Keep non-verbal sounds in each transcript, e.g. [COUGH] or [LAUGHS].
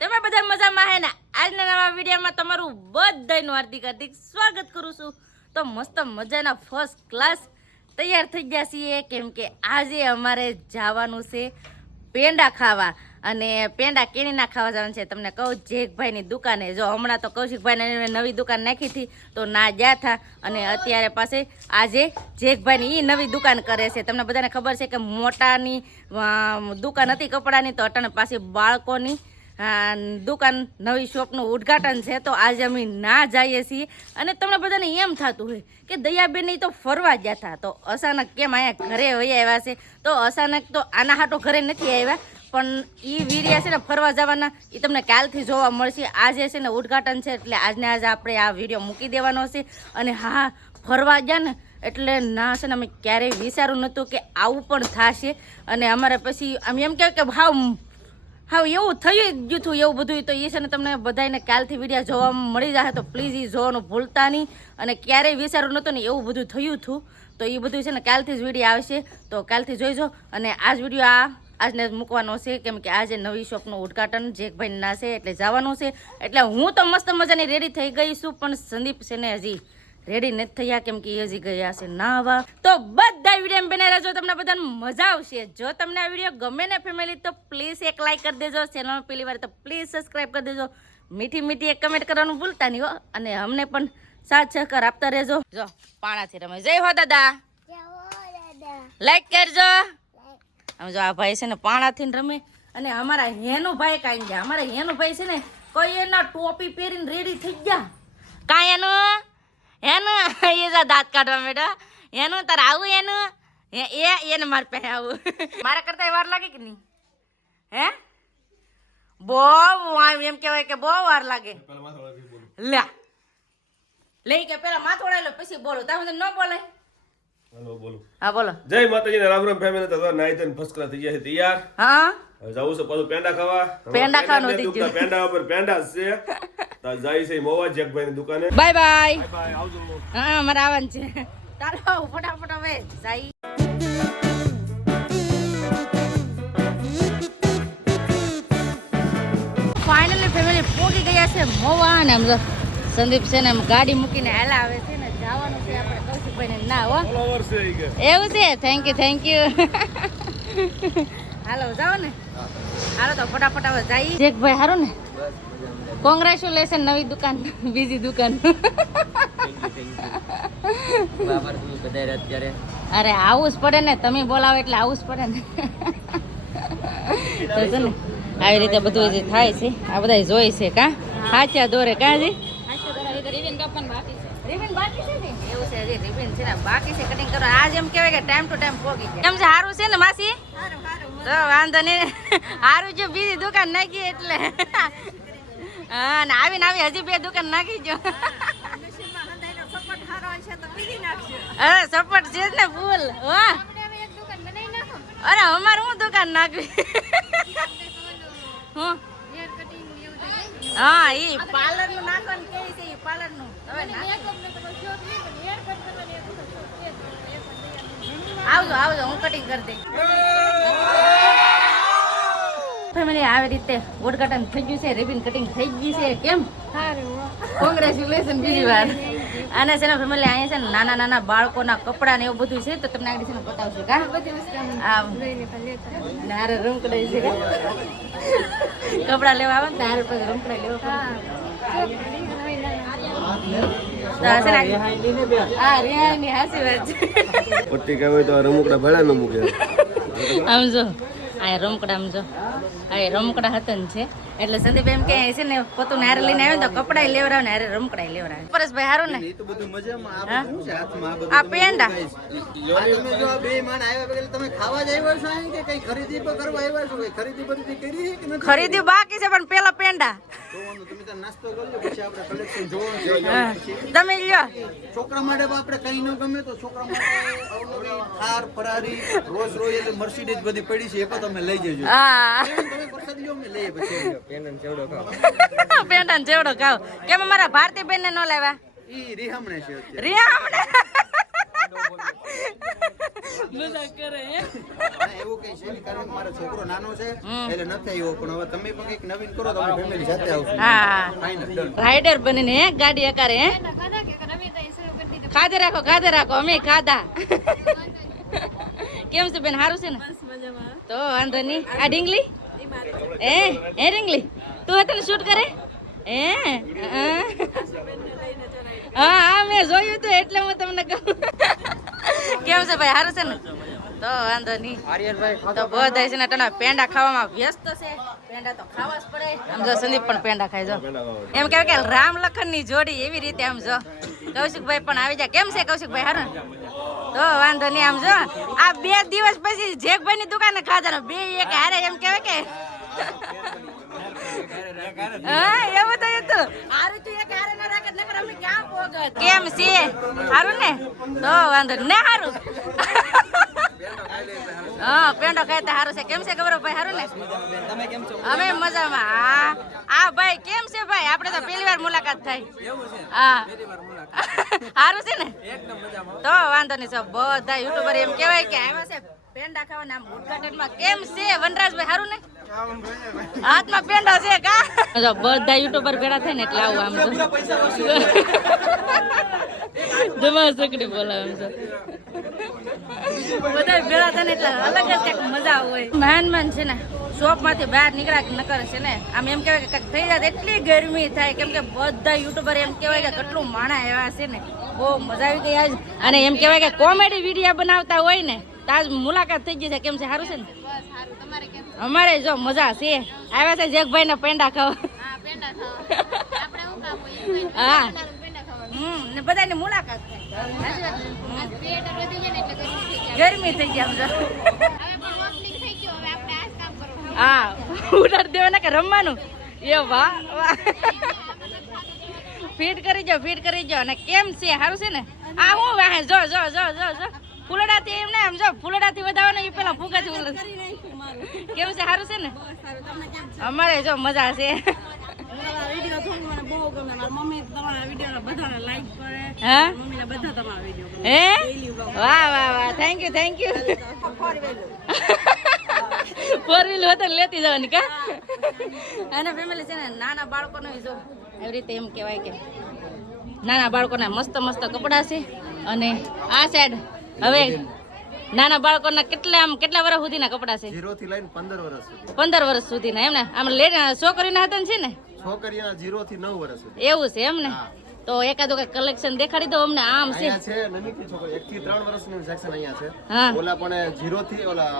તમે બધા મજામાં હે ને? આજના નવા વિડીયોમાં તમારું બધાનું હાર્દિક હાર્દિક સ્વાગત કરું છું. તો મસ્ત મજાના ફર્સ્ટ ક્લાસ તૈયાર થઈ ગયા છીએ. કેમ કે આજે અમારે જવાનું છે પેંડા ખાવા. અને પેંડા કેનીના ખાવા જવાનું છે. તમને કહું જેકભાઈની દુકાને. જો હમણાં તો કૌશિકભાઈને નવી દુકાન નાખી હતી, તો ના ગયા હતા અને અત્યારે પાસે આજે જેકભાઈની એ નવી દુકાન કરે છે. તમને બધાને ખબર છે કે મોટાની દુકાન હતી કપડાની, તો અટાણે પાસે બાળકોની દુકાન, નવી શોપનું ઉદ્ઘાટન છે. તો આજે અમે ના જઈએ છીએ. અને તમને બધાને એમ થતું હોય કે દયાબેન તો ફરવા ગયા હતા તો અચાનક કેમ અહીંયા ઘરે વહી આવ્યા છે? તો અચાનક તો આના હાટો ઘરે નથી આવ્યા. પણ એ વીર્યા છે ને ફરવા જવાના એ તમને કાલથી જોવા મળશે. આજે છે ને ઉદ્ઘાટન છે, એટલે આજને આજે આપણે આ વીડિયો મૂકી દેવાનો છે. અને હા, ફરવા ગયા ને, એટલે ના છે ને, અમે ક્યારેય વિચાર્યું નહોતું કે આવું પણ થશે. અને અમારે પછી આમ એમ કહેવાય કે ભાવ હા એવું જ ગયું હતું, એવું બધું. તો એ છે ને તમને બધાને કાલથી વીડિયો જોવા મળી જશે તો પ્લીઝ એ જોવાનું ભૂલતા નહીં. અને ક્યારેય વિચાર્યું નહોતું ને એવું બધું થયું હતું. તો એ બધું છે ને કાલથી જ વીડિયો આવશે. તો કાલથી જોઈજો અને આ જ વીડિયો આ આજને મૂકવાનો છે કેમ કે આજે નવી શોપનું ઉદ્ઘાટન ના છે એટલે જવાનું છે. એટલે હું તો મસ્ત મજાની રેડી થઈ ગઈ છું પણ સંદીપ છે ને હજી રેડી નથી થયા કેમ કે હજી ગયા છે નાવા. તો બધા વીડિયો બને રહેજો તમને બધાને મજા આવશે. જો તમને આ વીડિયો ગમે ને ફેમિલી તો પ્લીઝ એક લાઇક કરી દેજો. ચેનલ પહેલી વાર તો પ્લીઝ સબસ્ક્રાઈબ કરી દેજો. મીઠી મીઠી એક કમેન્ટ કરવાનું ભૂલતા નહીં હો અને અમને પણ સાથ સહકાર આપતા રહેજો. જો પાણાથી રમે. જય હો દાદા. લાઈક કરજો. આમ જો આ ભાઈ છે ને પાણાથી રમે અને અમારા હેનો ભાઈ કાંઈ ગયા. અમારા હેનો ભાઈ છે ને કોઈ એના ટોપી પહેરીને રેડી થઈ ગયા. કાંઈ એનું એનું એ જા દાંત કાઢવા મેડમ એનું તારે આવું એનું એ એને મારે પહે આવું. મારા કરતા વાર લાગે કે નહીં? હે? બહુ એમ કહેવાય કે બહુ વાર લાગે. લ્યા. લઈ કે પેલા માથોડા લો પછી બોલો. તમે ન બોલો હા બોલો. જય માતાજી ને રામ રામ ફેમિલી તો નાઈ થઈ ગયા છે તૈયાર? હા? જવું છે પાછું પેંડા ખાવા. પેંડા ખાવાનું નથી ગયું. પેંડા ઉપર પેંડા છે. તો જાય છે મોવા જેકભાઈ ની દુકાને. Bye bye. બાય આવજો હા મારે આવવાનું છે. ચાલો ફટાફટ હવે જાય. ફાઇનલી ફેમિલી પહોંચી ગયા છે મોવા ને આમ જો સંદીપ છે ને ગાડી મૂકીને હેલા આવે છે. કૌશિકભાઈ ને હો. એવું છે? થેન્ક યુ થેન્ક યુ હાલો જાઓ ને. હાલો તો ફટાફટ હવે જઈએ જેકભાઈ સારું ને? કોંગ્રેચ્યુલેશન નવી દુકાન બીજી દુકાન. અરે આવું જ પડે ને. તમે બોલાવો એટલે આવું જ પડે ને. તો છે ને આવી રીતે બધું જે થાય છે આ બધા જોઈ છે કા? હાચ્યા દોરે કા જી રિબન બાકી છે ને? એવું છે બાકી છે કટિંગ આજ એમ કહેવાય કે ટાઈમ ટુ ટાઈમ પોગી કેમ છે? સારું છે ને માસી? તો વાંધો નહીં સારું જો બીજી દુકાન નાખી એટલે. હા ને આવીને આવી હજી બે દુકાન નાખી જો અરે સપોર્ટ છે જ ને ફૂલ વાહ અરે અમારે હું દુકાન નાખવી? હું? હા એ પાર્લરનું નાખવાનું કે છે ઈ પાર્લરનું હવે નાખ. આવજો આવજો હું કટિંગ કરી દઈશ. ફેમિલી આવી રીતે ઉદઘાટન થઈ ગયું છે રિબિન કટિંગ થઈ ગઈ છે. કેમ? કોંગ્રેચ્યુલેશન બીજી વાર. અને છે ને ફેમિલી અહીંયા છે ને નાના નાના બાળકોના કપડા ને એવું બધું છે તો તમને આગળ છે ને બતાવશું કા? નારે રમકડાઈ છે? કપડા લેવા આવે ને તારે પછી રમકડા લેવા પટ્ટી કહેવાય તો રમકડા ભાડા ન મૂકે. આમ જો આ રમકડા આમ જો. આ રમકડા હતા ને છે. એટલે સંદીપ એમ કે છે ને પોતું નારે લઈને આવ્યો તો કપડા લેવડાવે ને હારે રમકડા લેવડાવે. પરેશભાઈ હારું ને? એ તો બધું મજામાં. આ બધું છે? હાથમાં આ બધું તમે પેંડા? તમે જો બે માણ આવ્યા પેલા તમે ખાવા જ આવ્યા છો કે કઈ ખરીદી પણ કરવા આવ્યા છો? ખરીદી બરીદી કરી કે નથી? ખરીદી બાકી છે પણ પેલા પેંડા. તમે ત્યાં નાસ્તો કરજો પછી આપણે કલેક્શન જોવાનું છે. તમે લ્યો. છોકરા માટે આપણે કઈ ન ગમે તો છોકરા માટે અવનવી થાર ફરારી રોજ રોયલ મર્સિડીઝ બધી પડી છે એ પણ તમે લઈ જજો. હા. તમે પરસાદ લ્યો અમે લઈએ પછી પેનન [LAUGHS] ચેવડો ખાવ. કેમ અમારા ભારતી બેન ને ન લાવ્યા? ઈ રીહામણે છે અત્યારે. [LAUGHS] મજાક કરે હે? એવું કઈ છે કારણ કે મારો છોકરો નાનો છે એટલે નથી આવ્યો પણ હવે તમે પણ કંઈક નવીન કરો તો અમે ફેમિલી સાથે આવશું. હા. ફાઇનલ રાઈડર બનીને હે ગાડી અકારે હે? ખાધે રાખો ખાધે રાખો અમે ખાધા. [LAUGHS] કેમ છે બેન સારું છે ને? તો વાંધો નહીં. આ ઢીંગલી? એ એ ઢીંગલી તું હતા શૂટ કરે? એ હા હા મેં જોયું તું એટલે હું તમને કહું. કેમ છે ભાઈ સારું છે ને? તો વાંધો નહીં. તો બધા છે ને તને પેંડા ખાવામાં વ્યસ્ત છે. પેંડા તો ખાવા જ પડે. આમ જો સંદીપ પણ પેંડા ખાઈ જો. એમ કહેવાય કે રામ લખનની જોડી એવી રીતે આમ જો. કૌશિકભાઈ પણ આવી જાય. કેમ છે કૌશિકભાઈ હારું? તો વાંધો નહીં આમ જો. આ બે દિવસ પછી જેકભાઈ ની દુકાને ખાધા બે એક હારે એમ કેવાય કે. હા એવું તો હતું. હારું તું એક હારે ના રાખત નકર અમે ક્યાં પોગત? કેમ છે? હારું ને? તો વાંધો. ને હારું. હા પેંડો ખાય તો હારું છે. કેમ છે ગૌરવભાઈ હારું ને? તમે કેમ છો અમે મજામાં. હા. આ ભાઈ કેમ છે ભાઈ? આપણે તો પહેલી વાર મુલાકાત થઈ. હા. [LAUGHS] હારું છે ને? તો વાંધો નહીં સર બધા યુટ્યુબર એમ કહેવાય કે આવ્યા છે પેંડા ખાવાના નામ ઉદઘાટનમાં. કેમ છે વનરાજભાઈ? હારું ને? હાથમાં પેંડો છે કા? જો બધા યુટ્યુબર ભેળા થાય ને એટલે આવું આમ તો જમા સકડી બોલાવે એમ છે બધા ભેળા થાય એટલે અલગ જ કંઈક મજા હોય. મહેન મહેન છે ને શોપમાંથી બહાર નીકળ્યા ન કરે છે ને આમ એમ કહેવાય કે કંઈક થઈ જાય એટલી ગરમી થાય કેમ કે બધા યુટ્યુબર એમ કહેવાય કે કેટલું માણા એવા છે ને બહુ મજા આવી ગઈ આજ. અને એમ કહેવાય કે કોમેડી વીડિયો બનાવતા હોય ને તો આજ મુલાકાત થઈ ગઈ છે. કેમ છે? સારું છે ને? અમારે જો મજા છે. આવ્યા છે જેકભાઈ ને પેંડા ખાવા. હા. ને બધાની મુલાકાત થાય. ગરમી થઈ ગયા હા ઉડાડ દેવાના કે રમવાનું? એ વાહ વાહ. ફીટ કરી જાઓ ફીટ કરી જાઓ અને કેમ છે? સારું છે ને? આ હું વાહે? જો જો જો જો જો. ફૂલડાથી એમ ને આમ જો ફૂલડાથી વધારવાનું એ પેલા ફૂગાથી. કેમ છે? સારું છે ને? અમારે જો મજા છે. તમારા વીડિયો થોડું મને બહુ ગમે. મારી મમ્મી તમારા વીડિયો બધાને લાઈક કરે. હા? મમ્મીને બધા તમારા વીડિયો ગમે. હે? વાહ વાહ વાહ. Thank you thank you four wheel હોત લેતી જવાની કા? અને ફેમિલી છે ને નાના બાળકોનો જો એવી રીતે એમ કહેવાય કે નાના બાળકોના મસ્ત મસ્ત કપડાં છે અને આ સાઈડ હવે નાના બાળકોના કેટલા આમ કેટલા વર્ષ સુધીના કપડાં છે? જીરો થી લઈને પંદર વર્ષ સુધી. પંદર વર્ષ સુધીના એમ ને? આમ લે છોકરીના હતા ને છે ને? છોકરીના જીરો થી નવ વર્ષ સુધી. એવું છે એમ ને? તો એકાદો કઈ કલેક્શન દેખાડી દો અમને આમ છે. છે નાની છોકરી એક થી ત્રણ વર્ષનું સેક્શન અહીંયા છે. ઓલા પણ જીરો થી ઓલા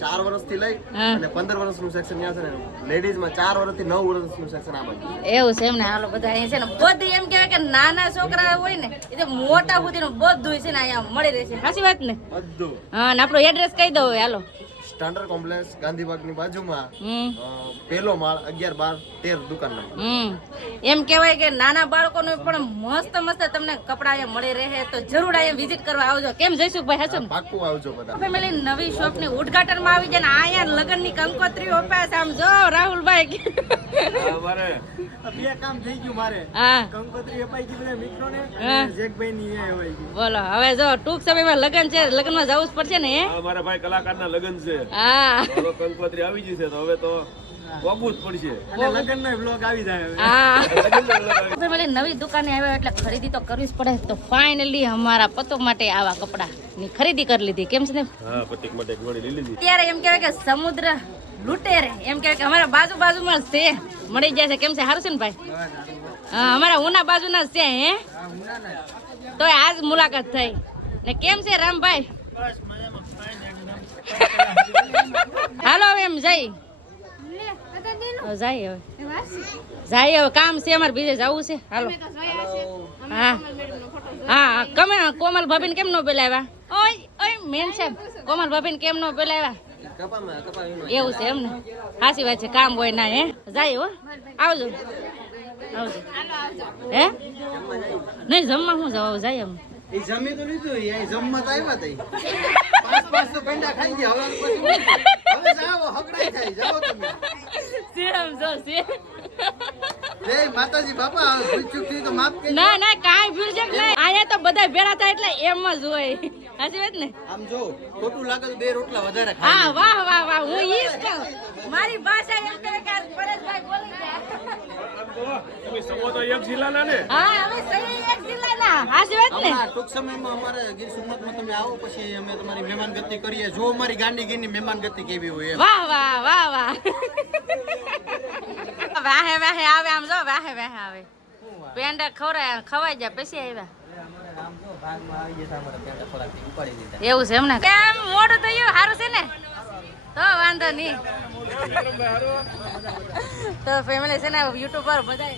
ચાર વર્ષથી લઈ અને પંદર વર્ષનું સેક્શન અહીંયા છે ને લેડીઝમાં ચાર વર્ષથી નવ વર્ષનું સેક્શન આ બાજુ. એવું છે એમને હાલો બધા અહીંયા છે ને બધું એમ કહેવાય કે નાના છોકરા હોય ને એ તો મોટા સુધીનું બધું છે ને અહીંયા મળી રહેશે. સાચી વાત ને? બધું. હા ને આપણો એડ્રેસ કહી દો હાલો. સ્ટાન્ડર્ડ કોમ્પ્લેક્સ ગાંધીબાગની બાજુમાં પેલો માળ અગિયાર બાર તેર દુકાન નંબર એમ કહેવાય કે નાના બાળકોને પણ મસ્ત મસ્ત તમને કપડા અહીંયા મળી રહે. તો જરૂર અહીંયા વિઝિટ કરવા આવજો. કેમ જઈશું ભાઈ હસું પાક્કું આવજો બધા. ફેમિલી નવી શોપની ઉદઘાટનમાં આવી જાય ને અહીંયા લગ્નની કંકોત્રી ઓપાસ આમ જો રાહુલભાઈ. બે કામ થઈ ગયું મારે. હા. કંકોત્રી અપાઈ ગઈ બધા મિત્રોને જેકભાઈ ની બોલો હવે જો ટૂંક સમયમાં લગ્ન છે. લગ્નમાં જવું જ પડશે ને મારા ભાઈ કલાકારના લગ્ન છે. હા. કંકોત્રી આવી જશે તો હવે તો વાગવું જ પડશે. અને નો બ્લોગ આવી જાય હવે. ભલે નવી દુકાને આવ્યા એટલે ખરીદી તો કરવી જ પડે. તો ફાઇનલી અમારા પતો માટે આવા કપડા ની ખરીદી કરી લીધી. કેમ છે ને? હા પતિક માટે એક લઈ લીધી. અત્યારે એમ કહેવાય કે સમુદ્ર લૂંટે રે. એમ કહેવાય કે અમારા બાજુ બાજુમાં છે. મળી જાય છે. કેમ છે? સારું છે ને ભાઈ? હા અમારા ઉના બાજુના છે હે? તો આજ મુલાકાત થઈ. ને કેમ છે રામભાઈ? હાલો હવે એમ જઈ જાય હવે. જાય હવે, કામ છે, અમારે બીજે જવું છે. હાલો. હા. હા કમે કોમલ ભાભીને કેમ નો બોલાવ્યા? ઓય ઓય, મેન સાહેબ કોમલ ભાભીને કેમ નો બોલાવ્યા? એવું છે એમ ને. સાચી વાત છે, કામ હોય ના, હે? જાય હો. આવજો. આવજો. હે? નહીં, જમવા હું જવા, જાય એમ. જમી તો લીધું જમવા તો આવ્યા પાંચ પેંડા ખાઈ ગયા. હવે પછી હવે જાઓ હકડાઈ જાય જાઓ તમે. સીરમ જો સી જય માતાજી બાપા ભૂલ ચૂક થઈ તો માફ કરી ના ના કાંઈ ભૂલ છે નહીં. અહીંયા તો બધા ભેળા થાય એટલે એમ જ હોય. સાચી વાત ને? આમ જો ખોટું લાગે તો બે રોટલા વધારે હા વાહ વાહ વાહ હું ઈસ કહું. મારી ભાષા એમ કહે કે પરેશભાઈ બોલી તો એક જિલ્લાના ને? હા અમે સહી એક જિલ્લાના. સાચી વાત ને? ટૂંક સમયમાં અમારે ગીર સોમનાથમાં તમે આવો પછી અમે તમારી મહેમાન ગતિ કરીએ. જો અમારી ગાંડી ગીરની મહેમાન ગતિ કેવી હોય વાહ વાહ વાહ વાહ. વાહે વાહે આવે આમ જો વાહે વાહે આવે. પેંડા ખવરાય ખવાઈ જાય પછી આવ્યા. એવું છે એમને કેમ મોડું થયું સારું છે ને? તો વાંધો નહીં. તો ફેમિલી છે ને બધા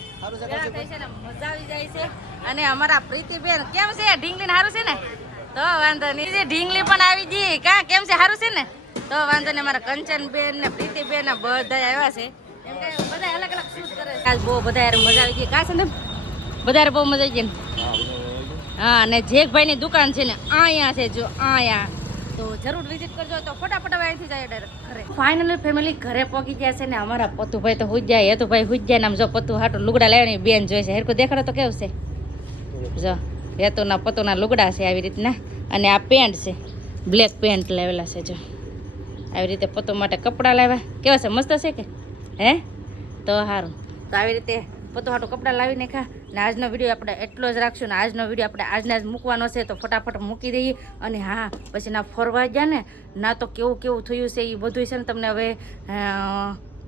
થાય છે ને મજા આવી જાય છે. અને અમારા પ્રીતિબેન કેમ છે? ઢીંગલી સારું છે ને? તો વાંધો નહીં. જે ઢીંગલી પણ આવી ગઈ. કા કેમ છે? સારું છે ને? તો વાંધો નહીં અમારા કંચનબેન ને પ્રીતિબેન ને બધા આવ્યા છે. એમ કે બધા અલગ અલગ શૂટ કરે આજ બહુ બધા મજા આવી ગઈ. કા છે ને બધા બહુ મજા આવી ગઈ ને હા, અને જેકભાઈની દુકાન છે ને, અહીંયા છે, જો અહીંયા. તો જરૂર વિઝિટ કરજો, તો ફટાફટ હવે અહીંથી જાય ડાયરેક્ટ ઘરે. ફેમિલી ઘરે પહોંચી ગયા છે ને, અમારા પતુભાઈ તો હુજ જાય, હેતુભાઈ હુજ જાય ને, આમ જો પતુ હાટું લુગડા લેવાની બેન જોઈ છે. હેરકો દેખાડો કેવું છે? જો, હેતુના પતુના લુગડા છે આવી રીતના, અને આ પેન્ટ છે બ્લેક પેન્ટ લાવેલા છે, જો. આવી રીતે પતો માટે કપડાં લાવ્યા. કેવા છે, મસ્ત છે કે? હે? તો સારું તો આવી રીતે પતો હાટું કપડાં લાવીને નાખ્યા. ને આજનો વીડિયો આપણે એટલો જ રાખશું ને આજનો વીડિયો આપણે આજના જ મૂકવાનો છે, તો ફટાફટ મૂકી દઈએ. અને હા પછી ના ફરવા ગયા ને, ના તો કેવું કેવું થયું છે એ બધું છે ને તમને હવે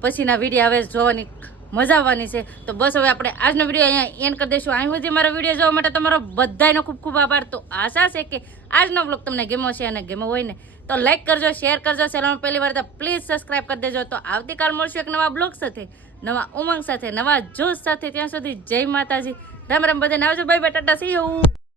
પછીના વીડિયો હવે જોવાની મજા આવવાની છે. તો બસ હવે આપણે આજનો વીડિયો અહીંયા એન્ડ કરી દઈશું. અહીં સુધી મારો વીડિયો જોવા માટે તમારો બધાનો ખૂબ ખૂબ આભાર. તો આશા છે કે આજનો બ્લોગ તમને ગેમો છે અને ગેમો હોય ને, તો લાઈક કરજો શેર કરજો. ચેનલ પહેલી વાર તો પ્લીઝ સબસ્ક્રાઈબ કરી દેજો. તો આવતીકાલ મળશું એક નવા બ્લોગ સાથે. નવા ઉમંગ સાથે, નવા જોશ સાથે ત્યાં સુધી જય માતાજી. રામ રામ, બધાને આવજો. Bye bye Tata C